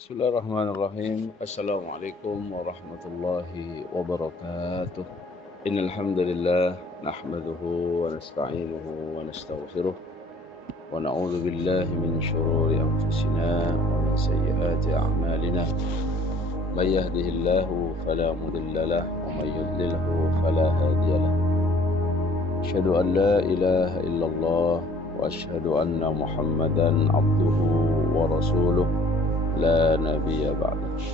Bismillahirrahmanirrahim. Assalamualaikum warahmatullahi wabarakatuh. Innal hamdalillah nahmaduhu wa nasta'inuhu wa nastaghfiruh wa na'udzu billahi min shururi anfusina wa min sayyiati a'malina. May yahdihillahu fala mudilla lahu wa may yudlilhu fala hadiya lahu. Asyhadu an la ilaha illallah wa asyhadu anna Muhammadan 'abduhu wa rasuluh. لا نبي بعده.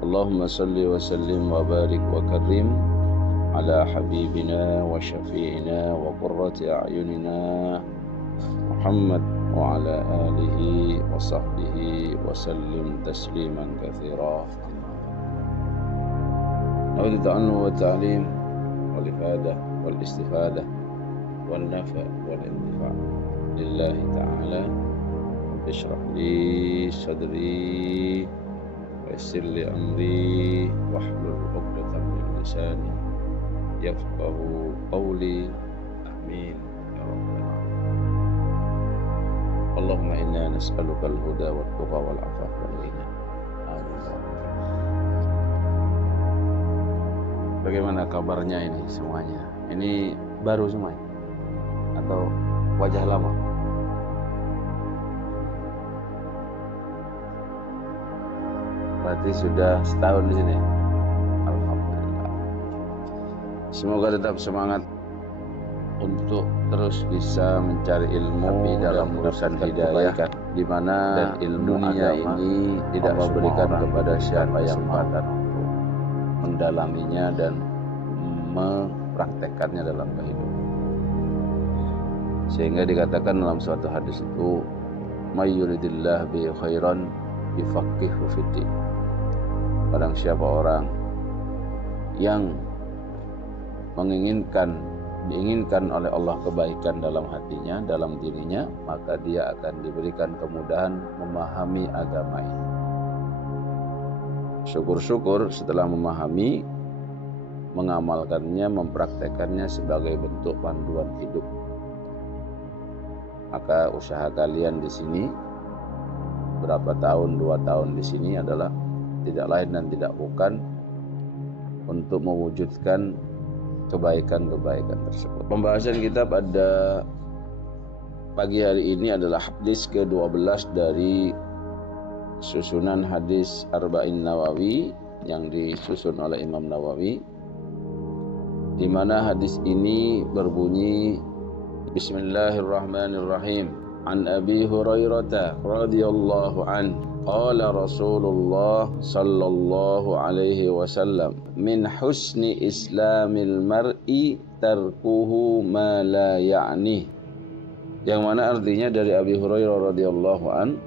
اللهم صل وسلم وبارك وكرم على حبيبنا وشفيعنا وقرة أعيننا محمد وعلى آله وصحبه وسلم تسليما كثيرا. نود التأني والتعليم والإفادة والاستفادة والنفع والانتفاع لله تعالى. اشرح لي صدري ويسر لي أمري واحلل عقدة من لساني يفقهوا قولي آمين يا رب العالمين. اللهم إنا نسألك الهدى والتقى والعفاف والغنى آمين. Bagaimana kabarnya ini semuanya? Ini baru semuanya atau wajah lama? Berarti sudah setahun di sini. Alhamdulillah. Semoga tetap semangat untuk terus bisa mencari ilmu dalam urusan hidayah, di mana ilmu dunia ini tidak memberikan kepada siapa yang mampu mendalaminya dan mempraktekannya dalam kehidupan. Sehingga dikatakan dalam suatu hadis itu, may yuridillah bi khairan yufaqihu fiddin. Barang siapa orang yang diinginkan oleh Allah kebaikan dalam hatinya, dalam dirinya, maka dia akan diberikan kemudahan memahami agama ini. Syukur-syukur setelah memahami, mengamalkannya, mempraktekannya sebagai bentuk panduan hidup. Maka usaha kalian di sini berapa tahun, 2 tahun di sini adalah tidak lain dan tidak bukan untuk mewujudkan kebaikan-kebaikan tersebut. Pembahasan kita pada pagi hari ini adalah hadis ke-12 dari susunan hadis Arba'in Nawawi yang disusun oleh Imam Nawawi, di mana hadis ini berbunyi Bismillahirrahmanirrahim. An Abi Hurairah radhiyallahu anhu qala Rasulullah sallallahu alaihi wasallam min husni islamil mar'i tarkuhu ma la ya'ni. Yang mana artinya dari Abi Hurairah radhiyallahu an,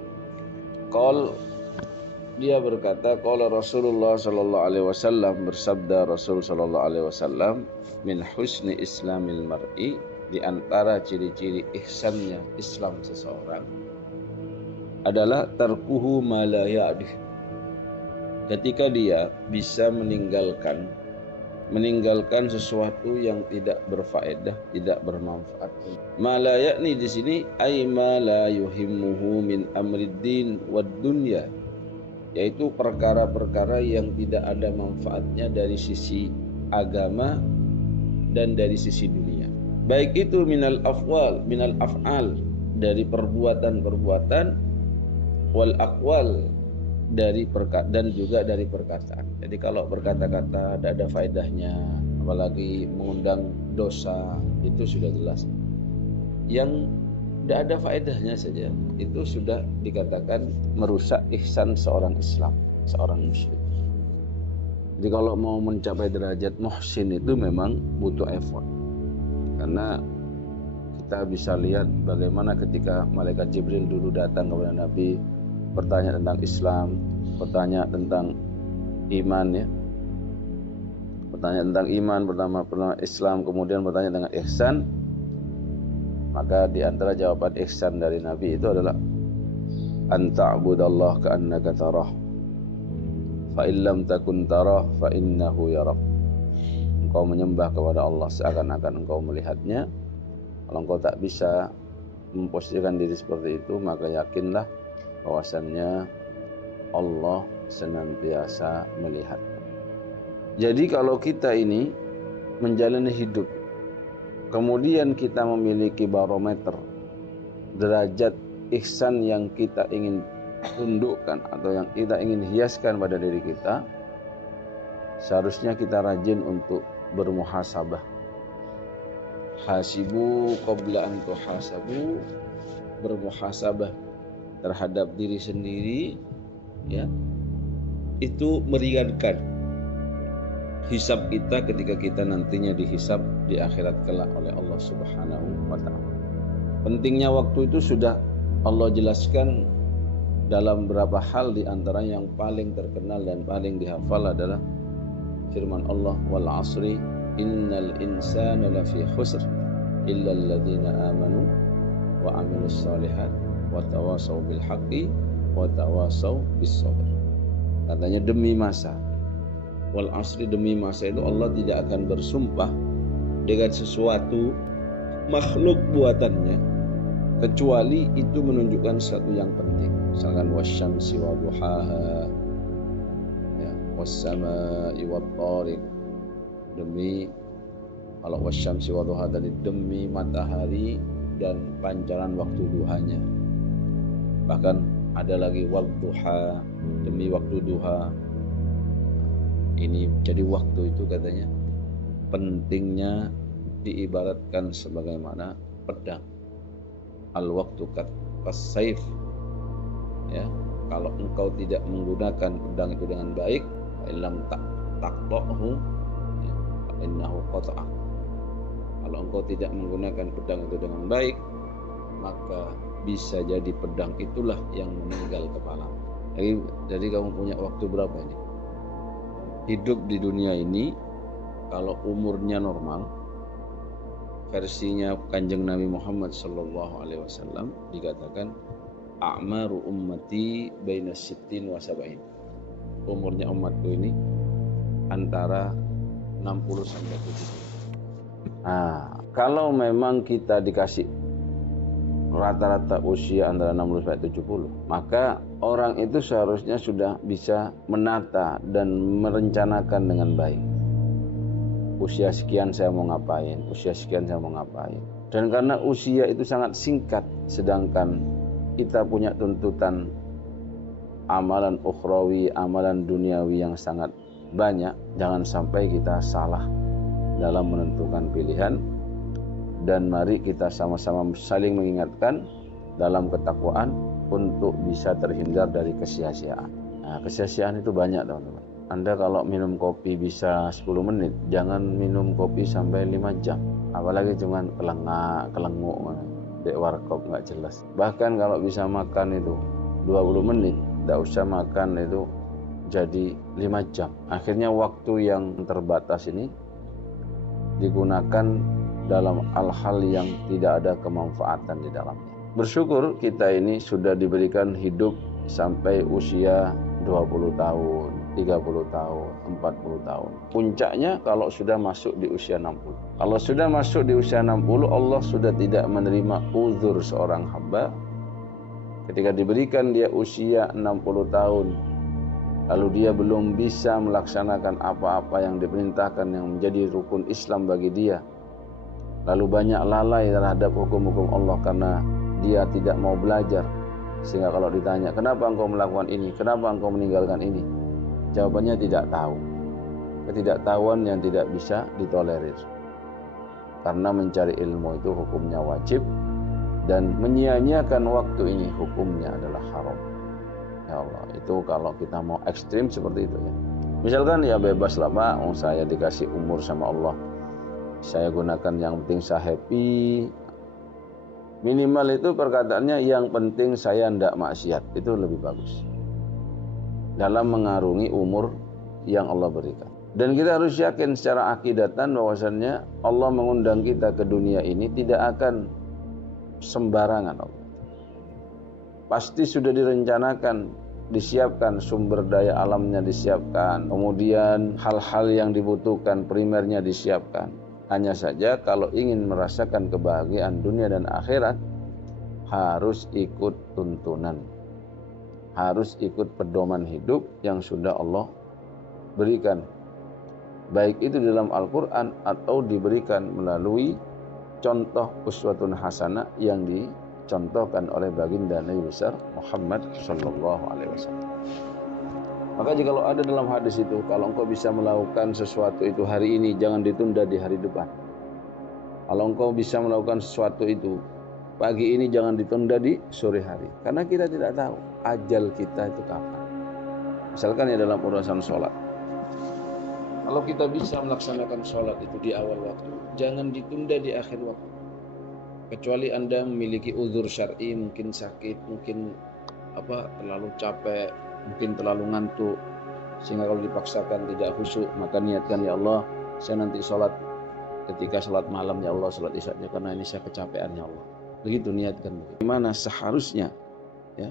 dia berkata, qala Rasulullah sallallahu alaihi wasallam, bersabda Rasul sallallahu alaihi wasallam, min husni islamil mar'i, di antara ciri-ciri ihsannya Islam seseorang adalah tarkuhu ma la ya'ni, ketika dia bisa meninggalkan sesuatu yang tidak berfaedah, tidak bermanfaat. Ma la ya'ni di sini ay ma la yuhimmuhu min amrid din wad dunya, yaitu perkara-perkara yang tidak ada manfaatnya dari sisi agama dan dari sisi dunia. Baik itu minal af'al, dari perbuatan-perbuatan, wal aqwal, dan juga dari perkataan. Jadi kalau berkata-kata tidak ada faedahnya, apalagi mengundang dosa, itu sudah jelas. Yang tidak ada faedahnya saja, itu sudah dikatakan merusak ihsan seorang Islam, seorang muslim. Jadi kalau mau mencapai derajat muhsin itu memang butuh effort. Karena kita bisa lihat bagaimana ketika malaikat Jibril dulu datang kepada Nabi, bertanya tentang Islam, bertanya tentang iman, ya. Bertanya tentang iman, pertama Islam, kemudian bertanya tentang ihsan. Maka di antara jawaban ihsan dari Nabi itu adalah an ta'budallaha ka'annaka tarah, fa illam takun tarah fa innahu yarak. Engkau menyembah kepada Allah seakan-akan engkau melihatnya. Kalau engkau tak bisa memposisikan diri seperti itu, maka yakinlah bahwasannya Allah senantiasa melihat. Jadi kalau kita ini menjalani hidup, kemudian kita memiliki barometer derajat ihsan yang kita ingin tundukkan atau yang kita ingin hiaskan pada diri kita, seharusnya kita rajin untuk bermuhasabah. Hasibu qabla an tuhasabu, bermuhasabah terhadap diri sendiri, ya, itu meringankan hisab kita ketika kita nantinya dihisab di akhirat kelak oleh Allah Subhanahu wa ta'ala. Pentingnya waktu itu sudah Allah jelaskan dalam beberapa hal, di antara yang paling terkenal dan paling dihafal adalah firman Allah, wal asri innal insana lafi khusr illa alladhina amanu wa amilus solihat wa tawasaw bil haqqi wa tawasaw bis sabr. Katanya demi masa, wal asri, demi masa itu Allah tidak akan bersumpah dengan sesuatu makhluk buatannya kecuali itu menunjukkan sesuatu yang penting. Misalkan wasyamsi wa duhaha, ya, wassama'i wat thariq, demi, kalau wasyamsi wa duhaha tadi demi matahari dan pancaran waktu duhanya. Bahkan ada lagi wal duha, demi waktu duha. Ini jadi waktu itu katanya pentingnya diibaratkan sebagaimana pedang. Al-waktu kas-saif, ya, kalau engkau tidak menggunakan pedang itu dengan baik, illam taqta'hu, ya, innahu qata'ah. Kalau engkau tidak menggunakan pedang itu dengan baik, maka bisa jadi pedang itulah yang meninggal kepala. Jadi kamu punya waktu berapa ini? Hidup di dunia ini, kalau umurnya normal, versinya Kanjeng Nabi Muhammad sallallahu alaihi wasallam dikatakan a'maru ummati baina sittin wa sab'in. Umurnya umatku ini antara 60 sampai 70. Kalau memang kita dikasih rata-rata usia antara 60 sampai 70, maka orang itu seharusnya sudah bisa menata dan merencanakan dengan baik. Usia sekian saya mau ngapain, usia sekian saya mau ngapain. Dan karena usia itu sangat singkat, sedangkan kita punya tuntutan amalan ukhrawi, amalan duniawi yang sangat banyak, jangan sampai kita salah dalam menentukan pilihan. Dan mari kita sama-sama saling mengingatkan dalam ketakwaan untuk bisa terhindar dari kesia-siaan. Nah, kesia-siaan itu banyak, teman-teman. Anda kalau minum kopi bisa 10 menit, jangan minum kopi sampai 5 jam. Apalagi cuman kelenguk, dek warkop nggak jelas. Bahkan kalau bisa makan itu 20 menit, tidak usah makan itu jadi 5 jam. Akhirnya waktu yang terbatas ini digunakan dalam hal-hal yang tidak ada kemanfaatan di dalamnya. Bersyukur kita ini sudah diberikan hidup sampai usia 20 tahun, 30 tahun, 40 tahun. Puncaknya kalau sudah masuk di usia 60. Kalau sudah masuk di usia 60, Allah sudah tidak menerima uzur seorang hamba. Ketika diberikan dia usia 60 tahun, lalu dia belum bisa melaksanakan apa-apa yang diperintahkan yang menjadi rukun Islam bagi dia, lalu banyak lalai terhadap hukum-hukum Allah karena dia tidak mau belajar. Sehingga kalau ditanya, kenapa engkau melakukan ini? Kenapa engkau meninggalkan ini? Jawabannya tidak tahu. Ketidaktahuan yang tidak bisa ditolerir. Karena mencari ilmu itu hukumnya wajib, dan menyia-nyiakan waktu ini hukumnya adalah haram. Ya Allah, itu kalau kita mau ekstrim seperti itu ya. Misalkan ya bebas lah Pak, saya dikasih umur sama Allah, saya gunakan yang penting saya happy. Minimal itu perkataannya yang penting saya tidak maksiat, itu lebih bagus dalam mengarungi umur yang Allah berikan. Dan kita harus yakin secara akidatan bahwasannya Allah mengundang kita ke dunia ini tidak akan sembarangan. Allah pasti sudah direncanakan, disiapkan, sumber daya alamnya disiapkan, kemudian hal-hal yang dibutuhkan primernya disiapkan. Hanya saja kalau ingin merasakan kebahagiaan dunia dan akhirat, harus ikut tuntunan. harus ikut pedoman hidup yang sudah Allah berikan, baik itu di dalam Al-Quran atau diberikan melalui contoh uswatun hasanah yang dicontohkan oleh baginda Nabi besar Muhammad Sallallahu Alaihi Wasallam. Maka jika ada dalam hadis itu, kalau engkau bisa melakukan sesuatu itu hari ini, jangan ditunda di hari depan. Kalau engkau bisa melakukan sesuatu itu pagi ini, jangan ditunda di sore hari. Karena kita tidak tahu ajal kita itu kapan. Misalkan ya dalam urusan sholat, kalau kita bisa melaksanakan sholat itu di awal waktu, jangan ditunda di akhir waktu. Kecuali Anda memiliki uzur syar'i, mungkin sakit, mungkin terlalu capek, mungkin terlalu ngantuk, sehingga kalau dipaksakan tidak khusyuk, maka niatkan, ya Allah, saya nanti sholat ketika sholat malam, ya Allah, sholat isya-nya karena ini saya kecapean, ya Allah. Begitu niatkan. Bagaimana seharusnya ya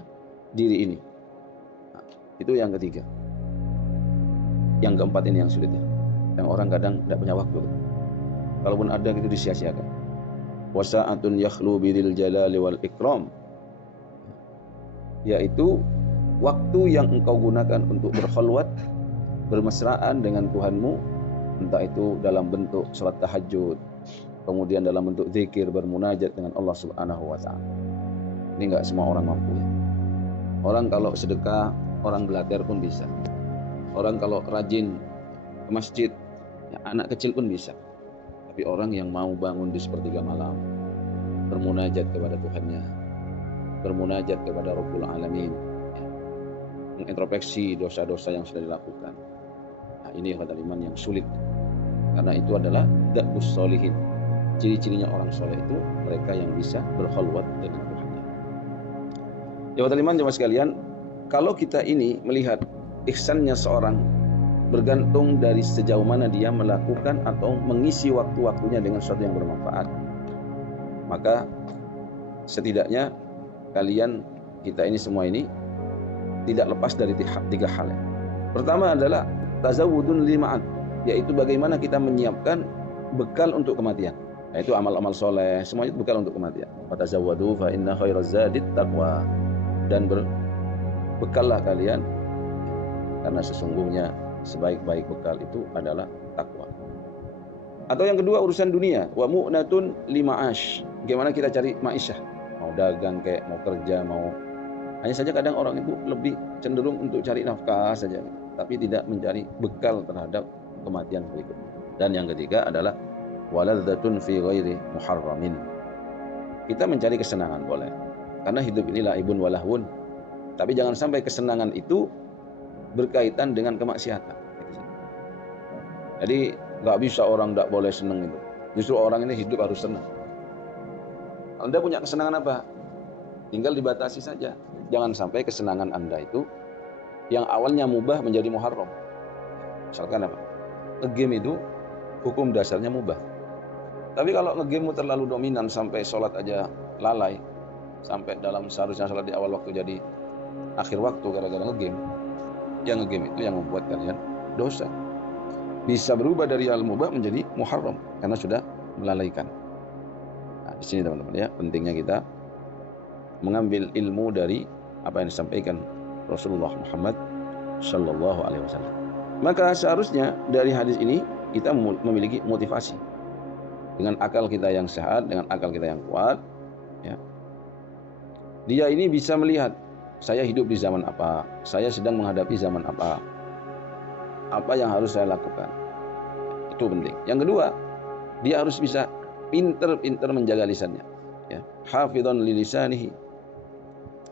diri ini. Nah, itu yang ketiga. Yang keempat ini yang sulitnya. Yang orang kadang tidak punya waktu. Kalaupun ada itu disia-siakan. Wasa'atun yakhlu bidil jalali wal ikram. Yaitu waktu yang engkau gunakan untuk berkhalwat, bermesraan dengan Tuhanmu, entah itu dalam bentuk salat tahajud, kemudian dalam bentuk zikir, bermunajat dengan Allah Subhanahu wa taala. Ini enggak semua orang mampu ya. Orang kalau sedekah, orang belajar pun bisa. Orang kalau rajin ke masjid, ya, anak kecil pun bisa. Tapi orang yang mau bangun di sepertiga malam, bermunajat kepada Tuhannya, bermunajat kepada Rabbul Alamin, ya, mengintrospeksi dosa-dosa yang sudah dilakukan. Nah, ini kata iman yang sulit. Karena itu adalah da'bus sholihin. Ciri-cirinya orang soleh itu mereka yang bisa berkhalwat dengan Tuhannya. Jawab iman jemaah sekalian, kalau kita ini melihat ihsannya seorang bergantung dari sejauh mana dia melakukan atau mengisi waktu-waktunya dengan sesuatu yang bermanfaat, maka setidaknya kita ini semua ini tidak lepas dari tiga hal. Pertama adalah tazawudun lima'ad, yaitu bagaimana kita menyiapkan bekal untuk kematian. Nah, itu amal-amal soleh, semuanya itu bekal untuk kematian. Fatazawwadu fa inna khairaz zadit taqwa. Dan berbekallah kalian, karena sesungguhnya sebaik-baik bekal itu adalah takwa. Atau yang kedua urusan dunia, wa mu'natun lima'ash. Bagaimana kita cari ma'isyah? Mau dagang kayak mau kerja, hanya saja kadang orang itu lebih cenderung untuk cari nafkah saja, tapi tidak mencari bekal terhadap kematian berikutnya. Dan yang ketiga adalah waladzatun fi ghairi muharramin. Kita mencari kesenangan boleh, karena hidup inilah ibun walahun. Tapi jangan sampai kesenangan itu berkaitan dengan kemaksiatan. Jadi nggak bisa orang nggak boleh senang itu. Justru orang ini hidup harus senang. Anda punya kesenangan apa? Tinggal dibatasi saja. Jangan sampai kesenangan Anda itu yang awalnya mubah menjadi muharram. Misalkan apa? Game itu hukum dasarnya mubah. Tapi kalau nge-game terlalu dominan sampai sholat aja lalai, sampai dalam seharusnya sholat di awal waktu jadi akhir waktu gara-gara nge-game, yang nge-game itu yang membuat kalian dosa. Bisa berubah dari al-mubah menjadi muharram karena sudah melalaikan. Nah, di sini teman-teman ya, pentingnya kita mengambil ilmu dari apa yang disampaikan Rasulullah Muhammad Sallallahu Alaihi Wasallam. Maka seharusnya dari hadis ini kita memiliki motivasi. Dengan akal kita yang sehat, dengan akal kita yang kuat, ya, dia ini bisa melihat saya hidup di zaman apa, saya sedang menghadapi zaman apa yang harus saya lakukan. Itu penting. Yang kedua, dia harus bisa pinter-pinter menjaga lisannya. Ya, hafidhon li lisanihi.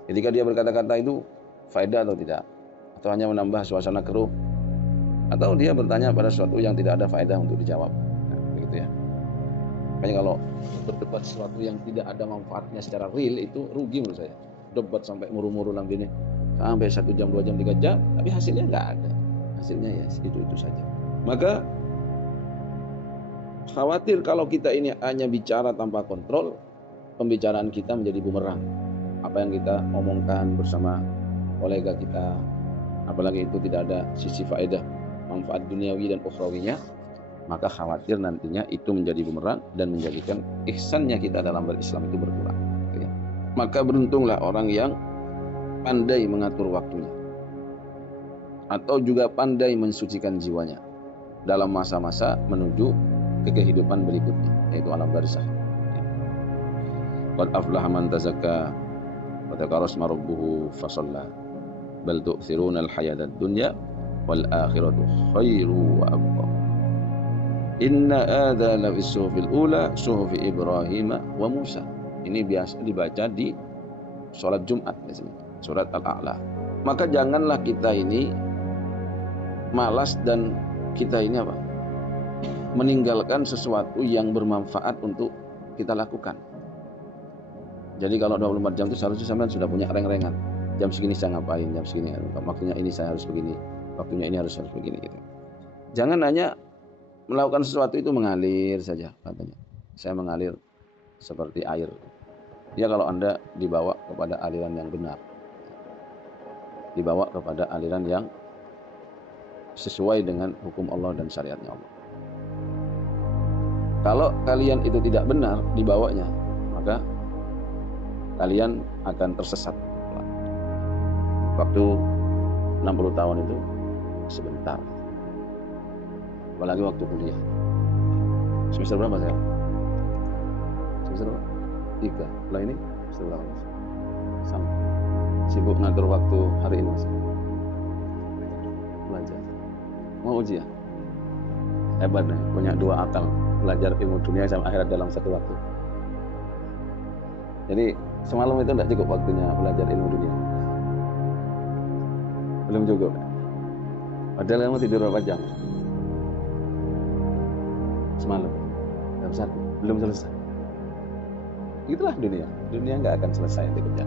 Ketika dia berkata-kata itu faedah atau tidak, atau hanya menambah suasana keruh, atau dia bertanya pada sesuatu yang tidak ada faedah untuk dijawab. Nah, begitu ya. Makanya kalau berdebat sesuatu yang tidak ada manfaatnya secara real itu rugi menurut saya. Debat sampai muru-muru dalam gini sampai 1 jam, 2 jam, 3 jam, tapi hasilnya nggak ada. Hasilnya ya itu saja. Maka khawatir kalau kita ini hanya bicara tanpa kontrol, pembicaraan kita menjadi bumerang. Apa yang kita omongkan bersama kolega kita, apalagi itu tidak ada sisi faedah, manfaat duniawi dan ukhrawinya, maka khawatir nantinya itu menjadi bumerang dan menjadikan ihsannya kita dalam berislam itu berkurang. Maka beruntunglah orang yang pandai mengatur waktunya, atau juga pandai mensucikan jiwanya dalam masa-masa menuju ke kehidupan berikutnya, yaitu alam barzakh. Qad aflaha man tazakka wa dzakara isma rabbuhu fasalla bal tu'thiruna al-hayata ad-dunya wal akhiratu khairu wa abqa. Inna hadza la fi suhufil ula suhufi Ibrahim wa Musa. Ini biasa dibaca di sholat Jumat biasanya, surat Al-A'la. Maka janganlah kita ini malas dan kita ini apa? Meninggalkan sesuatu yang bermanfaat untuk kita lakukan. Jadi kalau 24 jam itu seharusnya sampean sudah punya reng-rengan. Jam segini saya ngapain, jam segini waktunya ini saya harus begini, waktunya ini harus begini gitu. Jangan hanya melakukan sesuatu itu mengalir saja katanya. Saya mengalir seperti air. Ya kalau Anda dibawa kepada aliran yang benar. Dibawa kepada aliran yang sesuai dengan hukum Allah dan syariatnya Allah. Kalau kalian itu tidak benar dibawanya, maka kalian akan tersesat. Waktu 60 tahun itu sebentar. Apalagi waktu kuliah. Semester berapa saya? Semester berapa? 3. Setelah ini semester berapa? Sama. Sibuk ngatur waktu hari ini Mas. Belajar. Mau ujian? Hebat nih, punya 2 akal. Belajar ilmu dunia sama akhirat dalam satu waktu. Jadi semalam itu tidak cukup waktunya belajar ilmu dunia. Belum cukup. Padahal kamu tidur berapa jam? Semalam. Jam 1. Belum selesai. Itulah dunia. Dunia nggak akan selesai dikejar.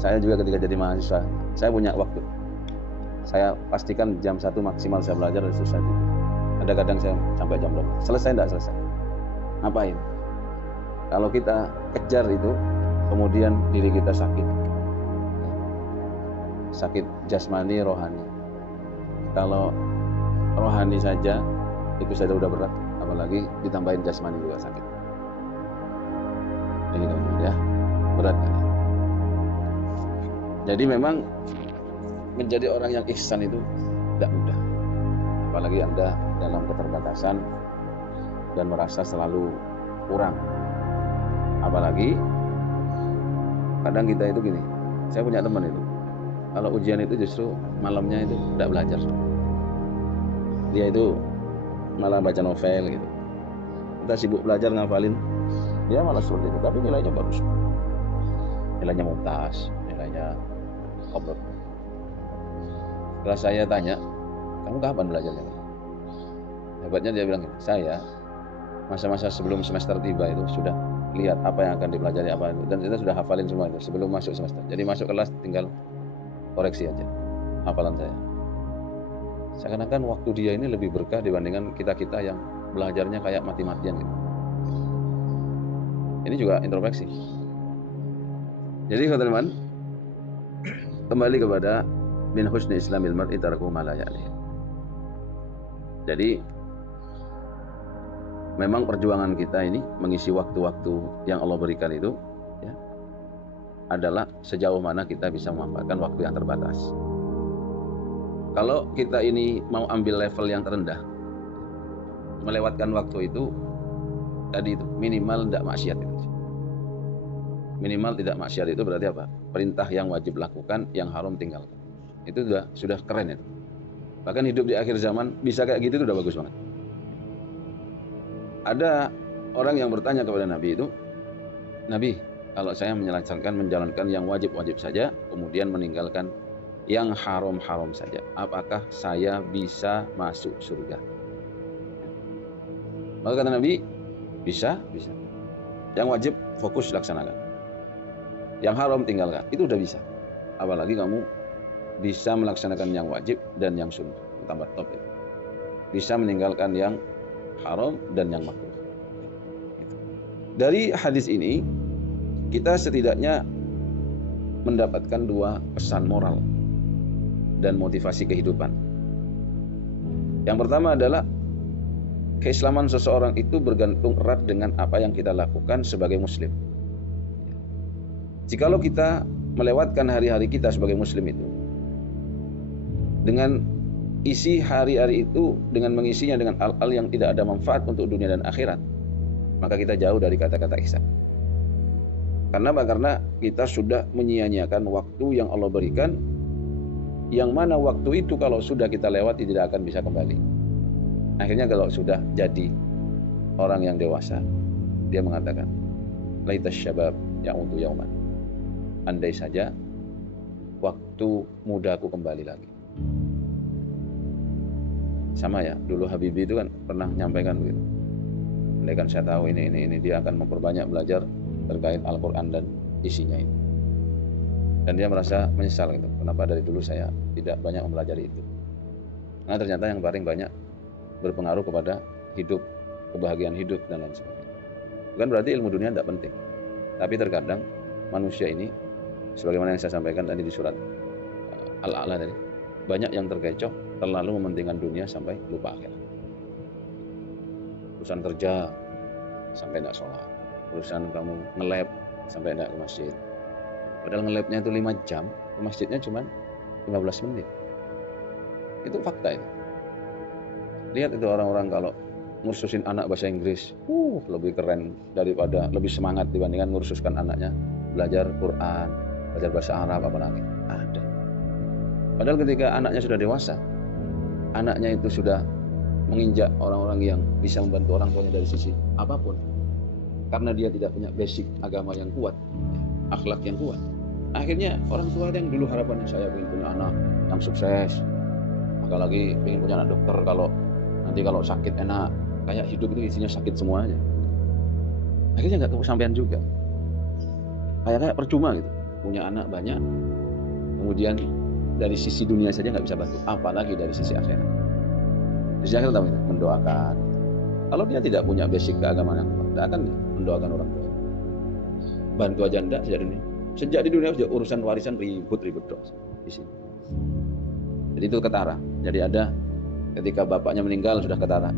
Saya juga ketika jadi mahasiswa, saya punya waktu. Saya pastikan jam 1 maksimal saya belajar dan selesai tidur. Ada kadang saya sampai jam berapa. Selesai enggak selesai. Ngapain? Kalau kita kejar itu, kemudian diri kita sakit. Sakit jasmani, rohani. Kalau rohani saja itu saja udah berat, apalagi ditambahin jasmani juga sakit. Ini ya, berat kan? Jadi memang menjadi orang yang ihsan itu tidak mudah. Apalagi Anda dalam keterbatasan dan merasa selalu kurang. Apalagi kadang kita itu gini, saya punya teman itu, kalau ujian itu justru malamnya itu tidak belajar. Dia itu malah baca novel gitu. Kita sibuk belajar ngafalin, dia malah sulit itu, tapi nilainya bagus. Nilainya mumtaz, nilainya komplit. Setelah saya tanya, kamu kapan belajarnya? Hebatnya dia bilang, saya masa-masa sebelum semester tiba itu sudah lihat apa yang akan dipelajari apa itu, dan kita sudah hafalin semua itu sebelum masuk semester. Jadi masuk kelas tinggal koreksi aja hafalan saya. Seakan-akan waktu dia ini lebih berkah dibandingkan kita-kita yang belajarnya kayak mati-matian gitu. Ini juga introspeksi. Jadi teman-teman, kembali kepada min husni islamil mar'i tarku ma la ya'ni. Jadi memang perjuangan kita ini mengisi waktu-waktu yang Allah berikan itu ya, adalah sejauh mana kita bisa memanfaatkan waktu yang terbatas. Kalau kita ini mau ambil level yang terendah, melewatkan waktu itu tadi itu minimal tidak maksiat itu. Minimal tidak maksiat itu berarti apa? Perintah yang wajib lakukan, yang haram tinggalkan. Itu sudah keren itu. Bahkan hidup di akhir zaman bisa kayak gitu itu udah bagus banget. Ada orang yang bertanya kepada Nabi itu, Nabi, kalau saya menjalankan yang wajib-wajib saja, kemudian meninggalkan yang haram-haram saja, apakah saya bisa masuk surga? Maka kata Nabi, bisa. Yang wajib fokus laksanakan, yang haram tinggalkan, itu udah bisa. Apalagi kamu bisa melaksanakan yang wajib dan yang sunnah, tambah top itu. Bisa meninggalkan yang haram dan yang makruh. Dari hadis ini kita setidaknya mendapatkan 2 pesan moral dan motivasi kehidupan. Yang pertama adalah keislaman seseorang itu bergantung erat dengan apa yang kita lakukan sebagai muslim. Jikalau kita melewatkan hari-hari kita sebagai muslim itu dengan isi hari-hari itu dengan mengisinya dengan hal-hal yang tidak ada manfaat untuk dunia dan akhirat, maka kita jauh dari kata-kata ihsan. Karena apa? Karena kita sudah menyia-nyiakan waktu yang Allah berikan, yang mana waktu itu kalau sudah kita lewati tidak akan bisa kembali. Akhirnya kalau sudah jadi orang yang dewasa, dia mengatakan, laitas syabab ya'udu yauman. Andai saja waktu mudaku kembali lagi. Sama ya, dulu Habibie itu kan pernah menyampaikan begitu. Andai kan saya tahu ini, dia akan memperbanyak belajar terkait Al-Quran dan isinya ini. Dan dia merasa menyesal gitu. Kenapa dari dulu saya tidak banyak mempelajari itu. Nah ternyata yang paling banyak berpengaruh kepada hidup, kebahagiaan hidup dan lain sebagainya. Bukan berarti ilmu dunia tidak penting. Tapi terkadang manusia ini, sebagaimana yang saya sampaikan tadi di surat Al-A'la tadi, banyak yang terkecoh terlalu mementingkan dunia sampai lupa akhirat. Urusan kerja sampai tidak sholat, urusan kamu nge-lab sampai tidak ke masjid. Padahal nge-labnya itu 5 jam, ke masjidnya cuma 15 menit. Itu fakta itu. Lihat itu orang-orang kalau ngursusin anak bahasa Inggris, lebih keren daripada, lebih semangat dibandingkan ngursuskan anaknya belajar Quran, belajar bahasa Arab apalagi. Ada. Padahal ketika anaknya sudah dewasa, anaknya itu sudah menginjak orang-orang yang bisa membantu orang tuanya dari sisi apapun, karena dia tidak punya basic agama yang kuat, akhlak yang kuat. Akhirnya orang tua yang dulu harapannya saya ingin punya anak yang sukses, apalagi ingin punya anak dokter, kalau sakit enak, kayak hidup itu isinya sakit semuanya. Akhirnya nggak kesampaian juga. Kayak percuma gitu, punya anak banyak, kemudian dari sisi dunia saja nggak bisa bantu, apalagi dari sisi akhirat. Di sisi akhirat apa itu? Mendoakan. Kalau dia tidak punya basic keagamaan yang kuat, tidak akan mendoakan orang tua. Bantu aja enggak sejak dunia. Sejak di dunia sudah urusan warisan ribut terus di sini. Jadi itu ketara. Jadi ada ketika bapaknya meninggal sudah ketara.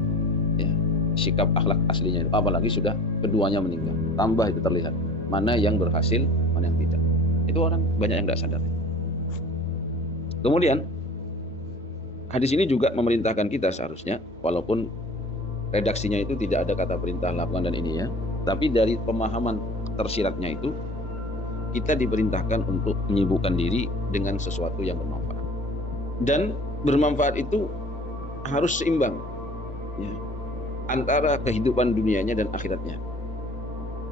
Ya, sikap akhlak aslinya itu. Apalagi sudah keduanya meninggal. Tambah itu terlihat mana yang berhasil, mana yang tidak. Itu orang banyak yang tidak sadar. Kemudian hadis ini juga memerintahkan kita seharusnya, walaupun redaksinya itu tidak ada kata perintah lakukan dan ini ya, tapi dari pemahaman tersiratnya itu kita diperintahkan untuk menyibukkan diri dengan sesuatu yang bermanfaat. Dan bermanfaat itu harus seimbang ya, antara kehidupan dunianya dan akhiratnya.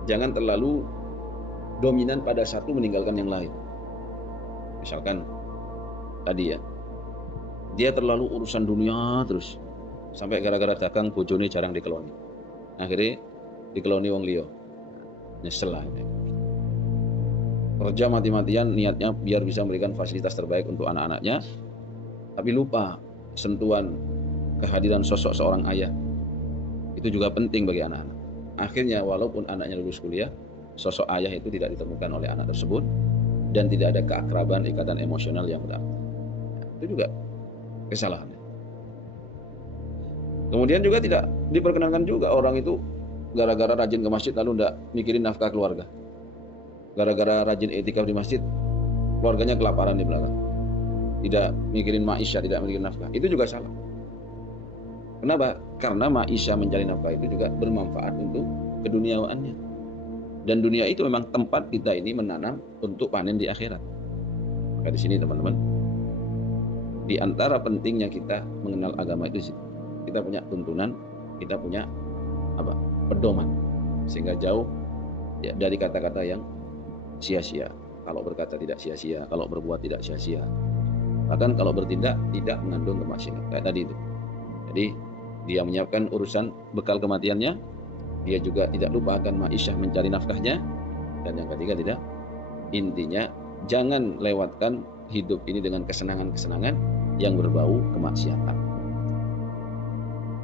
Jangan terlalu dominan pada satu meninggalkan yang lain. Misalkan tadi ya, dia terlalu urusan dunia terus, sampai gara-gara dagang bojone jarang dikeloni. Akhirnya dikeloni wong liya. Nyesel lah. Kerja mati-matian niatnya biar bisa memberikan fasilitas terbaik untuk anak-anaknya, tapi lupa sentuhan kehadiran sosok seorang ayah. Itu juga penting bagi anak-anak. Akhirnya walaupun anaknya lulus kuliah, sosok ayah itu tidak ditemukan oleh anak tersebut dan tidak ada keakraban, ikatan emosional yang berat. Itu juga kesalahan. Kemudian juga tidak diperkenankan juga orang itu gara-gara rajin ke masjid lalu tidak mikirin nafkah keluarga. Gara-gara rajin i'tikaf di masjid, keluarganya kelaparan di belakang. Tidak mikirin ma'isyah, tidak mikirin nafkah. Itu juga salah. Kenapa? Karena ma'isyah mencari nafkah itu juga bermanfaat untuk keduniawaannya. Dan dunia itu memang tempat kita ini menanam untuk panen di akhirat. Maka di sini teman-teman, di antara pentingnya kita mengenal agama itu, kita punya tuntunan, kita punya pedoman, sehingga jauh ya, dari kata-kata yang sia-sia. Kalau berkata tidak sia-sia, kalau berbuat tidak sia-sia, bahkan kalau bertindak tidak mengandung kemaksiatan. Kayak tadi itu. Jadi dia menyiapkan urusan bekal kematiannya, dia juga tidak lupa akan ma'isyah mencari nafkahnya, dan yang ketiga tidak, intinya jangan lewatkan hidup ini dengan kesenangan-kesenangan yang berbau kemaksiatan.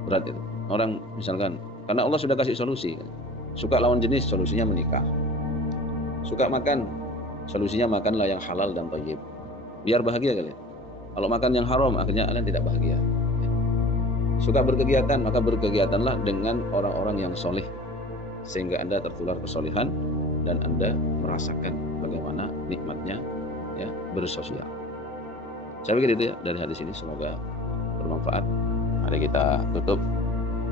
Berat itu. Orang misalkan, karena Allah sudah kasih solusi, suka lawan jenis, solusinya menikah. Suka makan, solusinya makanlah yang halal dan thayyib. Biar bahagia kalian. Kalau makan yang haram, akhirnya kalian tidak bahagia. Suka berkegiatan, maka berkegiatanlah dengan orang-orang yang soleh, sehingga Anda tertular kesolehan dan Anda merasakan bagaimana nikmat-nikmatnya ya bersosial. Saya pikir itu ya dari hadis ini, semoga bermanfaat. Mari kita tutup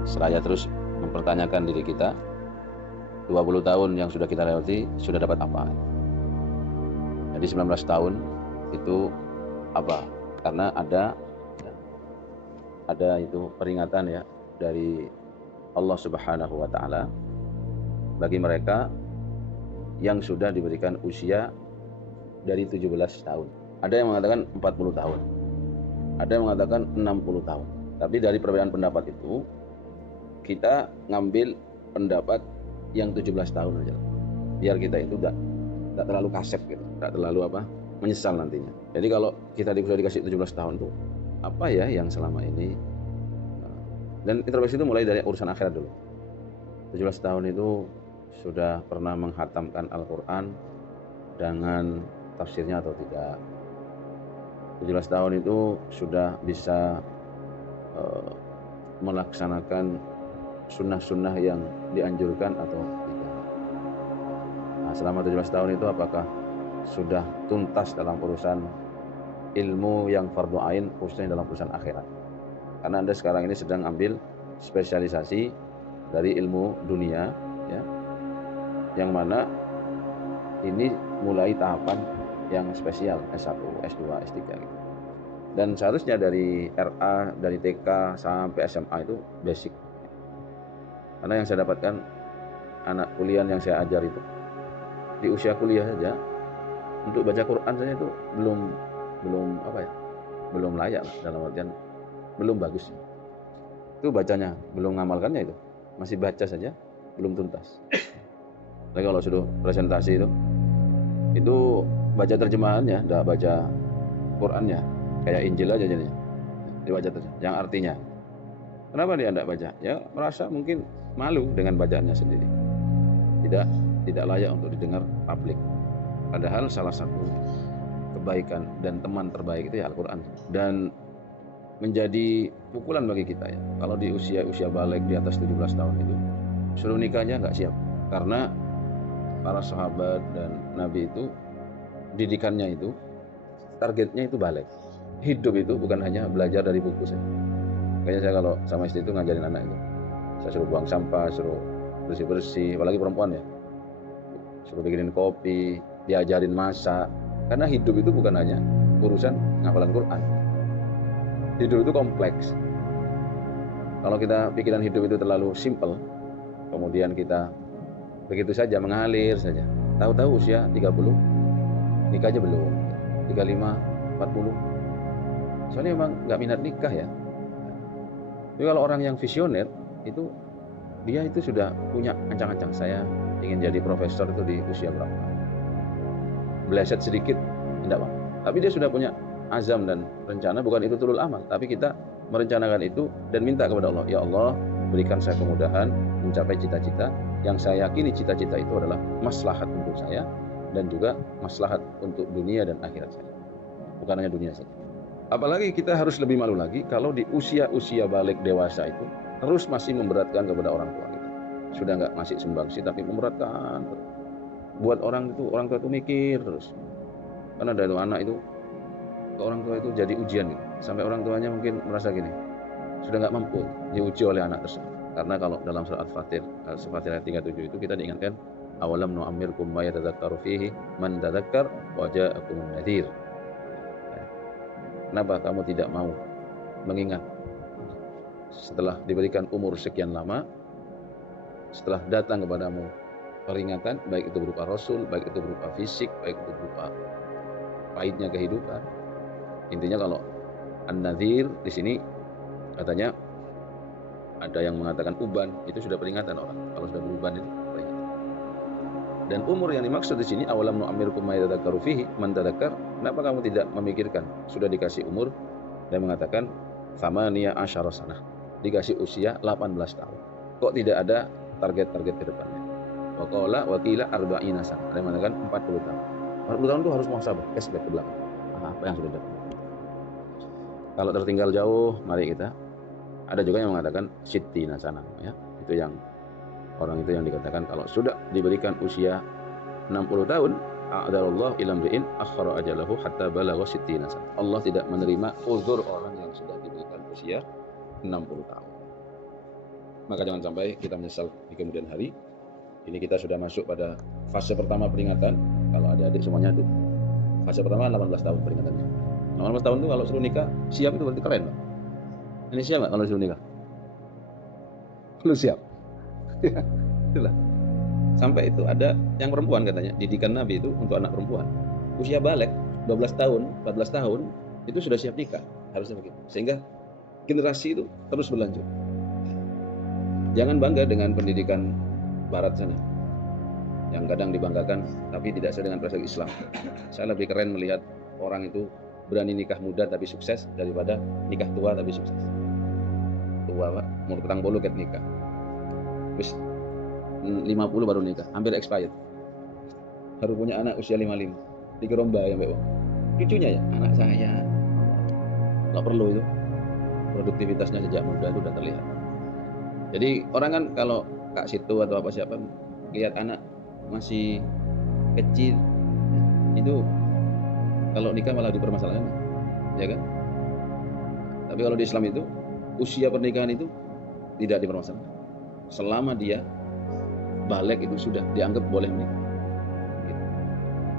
seraya terus mempertanyakan diri kita, 20 tahun yang sudah kita lewati sudah dapat apa? Jadi 19 tahun itu apa? Karena ada itu peringatan ya dari Allah Subhanahu wa taala bagi mereka yang sudah diberikan usia dari 17 tahun. Ada yang mengatakan 40 tahun. Ada yang mengatakan 60 tahun. Tapi dari perbedaan pendapat itu kita ngambil pendapat yang 17 tahun aja. Biar kita itu tidak terlalu kasep gitu, tidak terlalu menyesal nantinya. Jadi kalau kita sudah dikasih 17 tahun tuh apa ya yang selama ini, dan introspeksi itu mulai dari urusan akhirat dulu. 17 tahun itu sudah pernah menghatamkan Al-Quran dengan tafsirnya atau tidak. 17 tahun itu sudah bisa melaksanakan sunnah-sunnah yang dianjurkan atau tidak. Nah, selama 17 tahun itu apakah sudah tuntas dalam urusan ilmu yang fardu ain, khususnya dalam urusan akhirat? Karena Anda sekarang ini sedang ambil spesialisasi dari ilmu dunia ya, yang mana ini mulai tahapan yang spesial S1, S2, S3 gitu. Dan seharusnya dari RA, dari TK sampai SMA itu basic. Karena yang saya dapatkan anak kuliah yang saya ajar itu di usia kuliah saja untuk baca Quran saja itu belum layak lah, dalam artian belum bagus. Itu bacanya, belum ngamalkannya masih baca saja belum tuntas. Lagi kalau sudah presentasi itu baca terjemahannya, tidak baca Qurannya, kayak Injil aja jadinya dibaca yang artinya. Kenapa dia tidak baca? Ya merasa mungkin malu dengan bacaannya sendiri, tidak layak untuk didengar publik. Padahal salah satu kebaikan dan teman terbaik itu ya Al-Quran. Dan menjadi pukulan bagi kita ya, kalau di usia balik di atas 17 tahun itu suruh nikahnya nggak siap. Karena para sahabat dan Nabi itu didikannya itu targetnya itu balik. Hidup itu bukan hanya belajar dari buku saja. Kayaknya saya kalau sama istri itu ngajarin anak itu, saya suruh buang sampah, suruh bersih-bersih, apalagi perempuan ya, suruh bikinin kopi, diajarin masak. Karena hidup itu bukan hanya urusan ngapalan Quran. Hidup itu kompleks. Kalau kita pikiran hidup itu terlalu simple, kemudian kita begitu saja mengalir saja, tahu-tahu usia 30 nikah aja belum, 35, 40. Soalnya memang nggak minat nikah ya. Tapi kalau orang yang visioner itu dia itu sudah punya ancang-ancang, saya ingin jadi profesor itu di usia berapa. Meleset sedikit tidak apa. Tapi dia sudah punya azam dan rencana, bukan itu tulul amal, tapi kita merencanakan itu dan minta kepada Allah, ya Allah berikan saya kemudahan mencapai cita-cita yang saya yakini cita-cita itu adalah maslahat untuk saya dan juga maslahat untuk dunia dan akhirat saya, bukan hanya dunia saja. Apalagi kita harus lebih malu lagi kalau di usia balik dewasa itu terus masih memberatkan kepada orang tua kita. Sudah nggak masih sumbangsi tapi memberatkan, buat orang tua itu mikir terus. Karena dari anak itu ke orang tua itu jadi ujian gitu. Sampai orang tuanya mungkin merasa gini, sudah nggak mampu diuji oleh anak tersebut. Karena kalau dalam surat Al-Fatir ayat 37 itu kita diingatkan, awalam nu'ammirkum ma yatadzakkaru fihi man tadzakkar wa ja'akumun nadhir. Kenapa kamu tidak mau mengingat setelah diberikan umur sekian lama, setelah datang kepadamu peringatan, baik itu berupa Rasul, baik itu berupa fisik, baik itu berupa pahitnya kehidupan. Intinya kalau An-Nadhir di sini katanya ada yang mengatakan uban, itu sudah peringatan orang. Kalau sudah beruban itu peringatan. Dan umur yang dimaksud di sini awalam nu'ammirkum ma yatadzakkaru fihi man tadzakkar. Kenapa kamu tidak memikirkan? Sudah dikasih umur dan mengatakan tsamaniyah asyara sanah, dikasih usia 18 tahun. Kok tidak ada target-target ke depannya? Wa qala wa qila arba'ina sanah. Ada yang mengatakan 40 tahun. 40 tahun itu harus muhasabah, flashback ke belakang. Apa yang sudah dilakukan? Kalau tertinggal jauh, mari kita. Ada juga yang mengatakan sittina sanah, ya. Itu yang orang itu yang dikatakan kalau sudah diberikan usia 60 tahun a'dzarallahu ila imri'in akhara ajalahu hatta balagha 60 sana. Allah tidak menerima uzur orang yang sudah diberikan usia 60 tahun. Maka jangan sampai kita menyesal di kemudian hari. Ini kita sudah masuk pada fase pertama peringatan. Kalau adik-adik semuanya itu fase pertama 18 tahun peringatannya. 18 tahun itu kalau suruh nikah siap itu berarti keren, Pak. Ini siap nggak kalau suruh nikah? Lu siap? Itulah. Sampai itu ada yang perempuan katanya, didikan Nabi itu untuk anak perempuan. Usia balik 12 tahun, 14 tahun itu sudah siap nikah, harusnya begitu. Sehingga generasi itu terus berlanjut. Jangan bangga dengan pendidikan barat sana yang kadang dibanggakan tapi tidak sesuai dengan perspektif Islam. Saya lebih keren melihat orang itu berani nikah muda tapi sukses daripada nikah tua tapi sukses. Tua, Pak, mau petang bolu ket nikah. Terus 50 baru nikah, hampir expired. Baru punya anak usia 55. Digeromba ya, Mbak. Cucunya ya, anak saya. Nggak perlu itu. Produktivitasnya sejak muda itu sudah terlihat. Jadi orang kan kalau Kak Situ atau apa siapa lihat anak masih kecil itu kalau nikah malah dipermasalahkan, ya kan? Tapi kalau di Islam itu usia pernikahan itu tidak dipermasalahkan. Selama dia balik itu sudah dianggap boleh menikah. Gitu.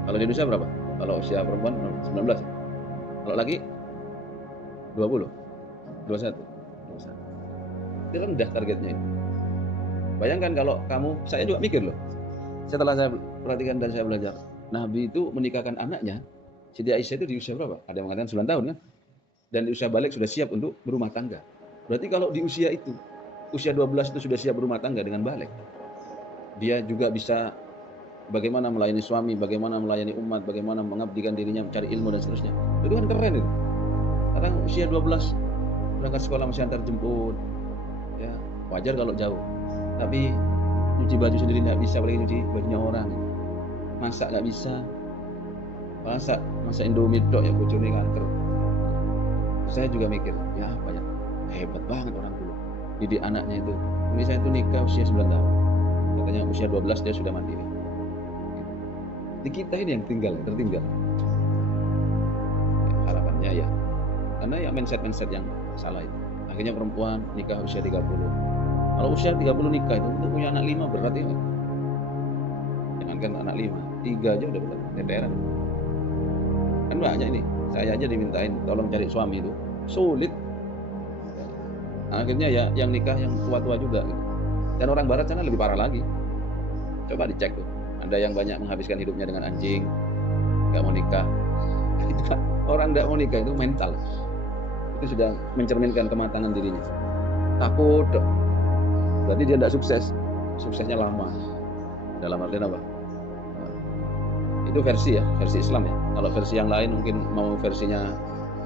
Kalau di Indonesia berapa? Kalau usia perempuan 19. Kalau laki 20, 21. Itu rendah targetnya itu. Bayangkan kalau kamu, saya juga mikir loh. Setelah saya perhatikan dan saya belajar, Nabi itu menikahkan anaknya, Siti Aisyah itu di usia berapa? Ada yang mengatakan 9 tahun kan? Dan di usia balik sudah siap untuk berumah tangga. Berarti kalau di usia itu, usia 12 itu sudah siap berumah tangga dengan balik. Dia juga bisa bagaimana melayani suami, bagaimana melayani umat, bagaimana mengabdikan dirinya, mencari ilmu dan seterusnya. Itu kan keren itu. Sekarang usia 12, berangkat sekolah masih antar jemput. Ya, wajar kalau jauh. Tapi nyuci baju sendiri nggak bisa, apalagi nyuci bajunya orang. Masak nggak bisa. Masak Indomie dok ya bojone kanker. Saya juga mikir, ya apa ya, hebat banget orang dulu. Didik anaknya itu. Ini saya itu nikah usia 9 tahun. Katanya usia 12 dia sudah mandiri. Di kita ini yang tertinggal. Harapannya ya, karena ya mindset yang salah itu. Akhirnya perempuan nikah usia 30. Kalau usia 30 nikah itu untuk punya anak 5 berat ya. Jangankan anak 5, 3 aja udah berat, teteran. Kan banyak ini. Saya aja dimintain tolong cari suami itu sulit. Akhirnya ya yang nikah yang tua-tua juga. Dan orang barat sana lebih parah lagi. Coba dicek tuh. Ada yang banyak menghabiskan hidupnya dengan anjing, nggak mau nikah. Orang nggak mau nikah itu mental. Itu sudah mencerminkan kematangan dirinya. Takut dong. Berarti dia tidak sukses. Suksesnya lama. Dalam artian apa? Itu versi ya, versi Islam ya. Kalau versi yang lain mungkin mau versinya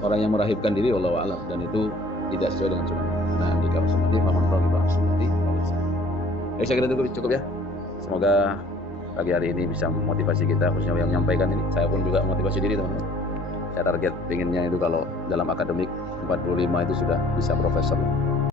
orang yang merahibkan diri, wallahu a'lam, dan itu tidak sesuai dengan sunnah. Nah, nikah seperti faman raghiba seperti ya, saya kira cukup ya. Semoga pagi hari ini bisa memotivasi kita, khususnya yang menyampaikan ini. Saya pun juga motivasi diri, teman-teman. Saya target pengennya itu kalau dalam akademik 45 itu sudah bisa profesor.